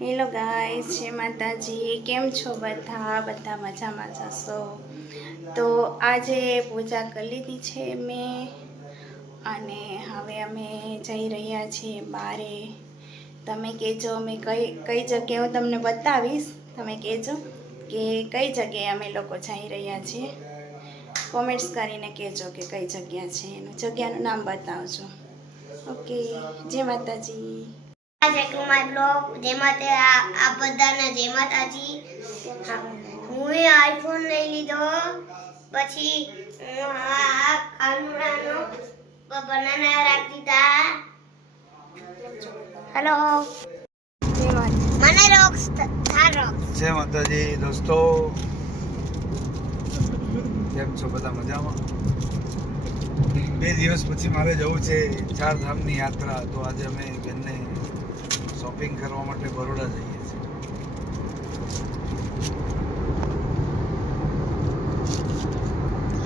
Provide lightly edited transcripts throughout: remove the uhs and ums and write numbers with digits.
Hello guys, જય માતાજી. કેમ છો બધા? બધા મજામાં જશો. તો આજે પૂજા કરી લીધી છે મેં, અને હવે અમે જઈ રહ્યા છીએ બારે. તમે કહેજો અમે કઈ જગ્યાએ, હું તમને બતાવીશ. તમે કહેજો કે કઈ જગ્યાએ અમે લોકો જઈ રહ્યા છીએ. કોમેન્ટ્સ કરીને કહેજો કે કઈ જગ્યા છે, એનું જગ્યાનું નામ બતાવજો. ઓકે, જય માતાજી. આ બધાને જય માતાજી. હું આઈફોન લઈ લીધો, પછી આ કાનુડાનો બનાના રાખી દીધા. હેલો, મને રોક્સ થાર રોક્સ. જય માતાજી દોસ્તો, કેમ છો બધા? મજામાં? 2 દિવસ પછી મારે જવું છે 4 ધામની યાત્રા. તો આજે અમે બેનને શોપિંગ કરવા માટે બરોડા જઈએ છીએ.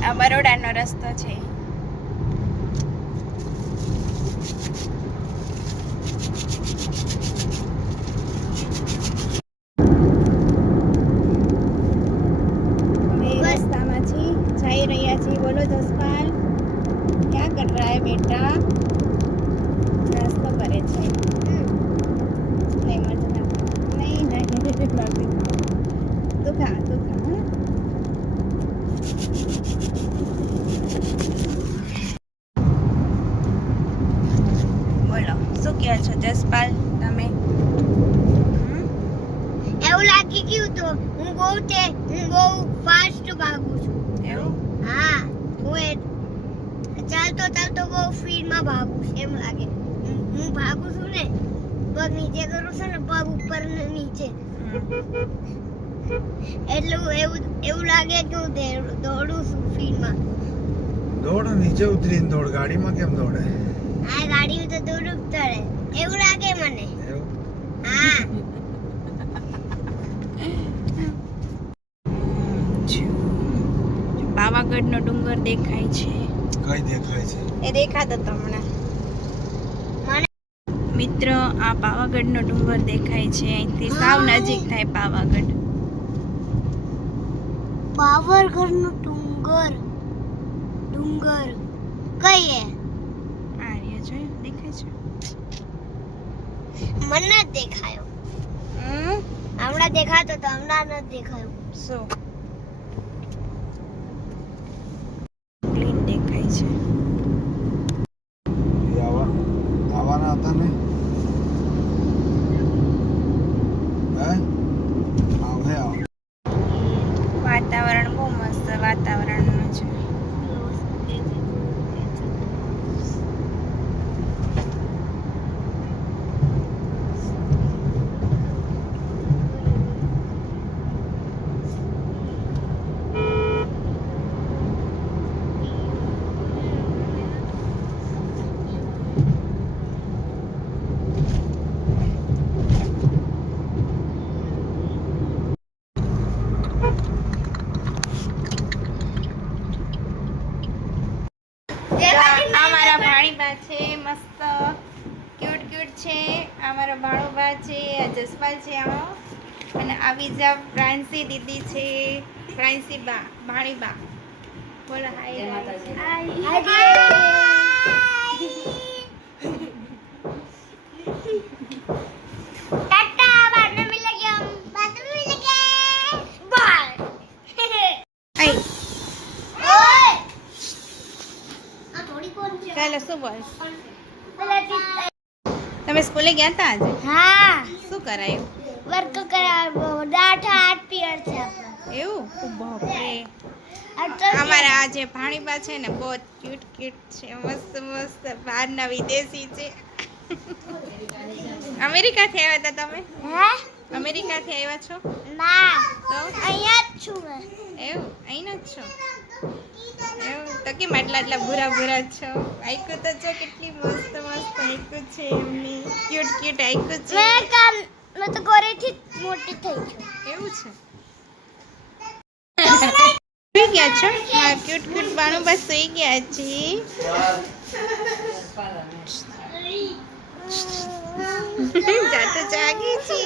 આ બરોડાનો રસ્તો છે. રસ્તામાંથી જઈ રહ્યા છીએ. બોલો જસપાલ, ક્યાં કર રહા હે બેટા? નાસ્તો કરે છે. નહીં મજા નહીં તું ખા હા. બોલો, શું કહો છો જસપાલ તમે? એવું લાગી ગયું તો હું બહુ ફાસ્ટ ભાગું છું. એવું? હા, હું ચાલતો બહુ સ્પીડમાં ભાગું છું એમ લાગે. હું ભાગું છું ને, પગ નીચે કરું છું ને, પગ ઉપર ને નીચે, એટલે એવું લાગે કે હું દોડું છું સ્પીડમાં. દોડ, નીચે ઉતરીને દોડ. ગાડીમાં કેમ દોડે? આ ગાડી તો દોડું જ પડે એવું લાગે મને. એવું? હા. પાવાગઢનો ડુંગર દેખાય છે. કઈ દેખાય છે? એ દેખાતો તો હમણાં. મને મિત્ર, આ પાવાગઢનો ડુંગર દેખાય છે. અહીંથી સાવ નજીક થાય પાવાગઢ. પાવાગઢનો ડુંગર કઈ હે? આ રહ્યો, જોયો? દેખાય છે? મને જ દેખાયો. હમણાં દેખાતો તો હમણાં નથી દેખાયો. શું ક્લીન દેખાય છે? એ આવવાના હતા ને? હે? આવ. વાતાવરણ બહુ મસ્ત વાતાવરણનું છે. આ મારા ભાણીબા છે, મસ્ત ક્યુટ છે. આ મારો ભાણોબા છે, આ જસપાલ છે, અને આ બીજા ફ્રાન્સી દીદી છે. ફ્રાન્સી બા, ભાણીબા. બોલો હાય. ચાલો, શું બોલ? તમે સ્કૂલે ગયા હતા આજે? હા, શું કરાયું? વર્ક કરાવો. દાઢા 8 પીરિયડ છે આપણા. એવું? બાપરે. અટલ અમારા આ જે ભાણીબા છે ને, બહુ ક્યુટ છે. મસ્ત બહારના વિદેશી છે. અમેરિકાથી આવ્યા હતા તમે? હે? અમેરિકાથી આવ્યા છો? ના, તો અહીંયા જ છું મેં. એવું? અહીંના જ છો? એવું? તો કેમ આટલા ભૂરા છો? આઈકુ તો જો કેટલી મસ્ત આઈકુ છે એમની. ક્યુટ આઈકુ છે. મેં તો ઘરેથી જ મોટી થઈ છું. એવું છે? સુઈ ગયા છો? મારા ક્યુટ બાણું બસ સુઈ ગયા છે. જાતો જાગી છે.